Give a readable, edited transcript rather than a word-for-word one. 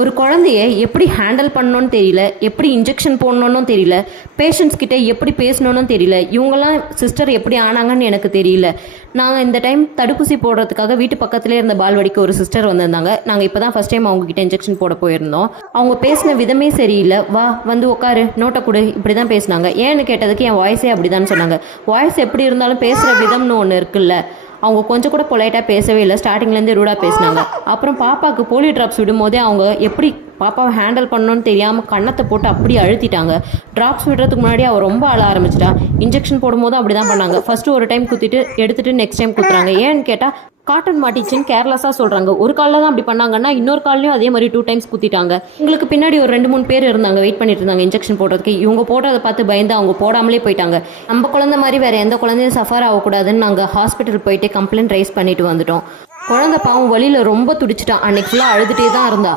ஒரு குழந்தைய எப்படி ஹேண்டில் பண்ணணும்னு தெரியல, எப்படி இன்ஜெக்ஷன் போடணும்னு தெரியல, பேஷண்ட்ஸ் கிட்ட எப்படி பேசணும்னு தெரியல. இவங்கெல்லாம் சிஸ்டர் எப்படி ஆனாங்கன்னு எனக்கு தெரியல. நாங்கள் இந்த டைம் தடுப்பூசி போடுறதுக்காக வீட்டு பக்கத்துலேயே இருந்த பால்வாடிக்கு ஒரு சிஸ்டர் வந்திருந்தாங்க. நாங்கள் இப்போ தான் ஃபஸ்ட் டைம் அவங்ககிட்ட இன்ஜெக்ஷன் போட போயிருந்தோம். அவங்க பேசின விதமே சரியில்லை. வா வந்து உட்காரு, நோட்டை கொடு, இப்படி தான் பேசினாங்க. ஏன்னு கேட்டதுக்கு என் வாய்ஸே அப்படி தான் சொன்னாங்க. வாய்ஸ் எப்படி இருந்தாலும் பேசுகிற விதம்னு ஒன்று இருக்குல்ல, அவங்க கொஞ்சம் கூட பொலைட்டாக பேசவே இல்லை. ஸ்டார்டிங்லேருந்து ரூடாக பேசினாங்க. அப்புறம் பாப்பாவுக்கு போலியோ ட்ராப்ஸ் விடும்போதே அவங்க எப்படி பாப்பாவை ஹேண்டில் பண்ணணும்னு தெரியாமல் கன்னத்தை போட்டு அப்படி அழுத்திட்டாங்க. ட்ராப்ஸ் விடுறதுக்கு முன்னாடி அவள் ரொம்ப அழ ஆரம்பிச்சிட்டா. இன்ஜெக்ஷன் போடும்போதும் அப்படி தான் பண்ணாங்க. ஃபஸ்ட்டு ஒரு டைம் குத்திட்டு எடுத்துகிட்டு நெக்ஸ்ட் டைம் குத்துறாங்க. ஏன்னு கேட்டால் காட்டன் மாட்டிச்சுன்னு கேர்லெஸ்ஸாக சொல்கிறாங்க. ஒரு காலில் தான் அப்படி பண்ணாங்கன்னா இன்னொரு கால்லையும் அதே மாதிரி 2 டைம்ஸ் குத்திட்டாங்க. எங்களுக்கு பின்னாடி ஒரு 2-3 பேர் இருந்தாங்க, வெயிட் பண்ணிட்டு இருந்தாங்க இன்ஜெக்ஷன் போடுறதுக்கு. இவங்க போடுறதை பார்த்து பயந்து அவங்க போடாமலே போயிட்டாங்க. நம்ம குழந்தை மாதிரி வேறு எந்த குழந்தையும் சஃபர் ஆகக்கூடாதுன்னு நாங்கள் ஹாஸ்பிட்டல் போயிட்டு கம்ப்ளைண்ட் ரைஸ் பண்ணிட்டு வந்துட்டோம். குழந்தை பாவம் வழியில் ரொம்ப துடிச்சிட்டான். அன்னைக்கு ஃபுல்லாக அழுதுகிட்டே தான் இருந்தா.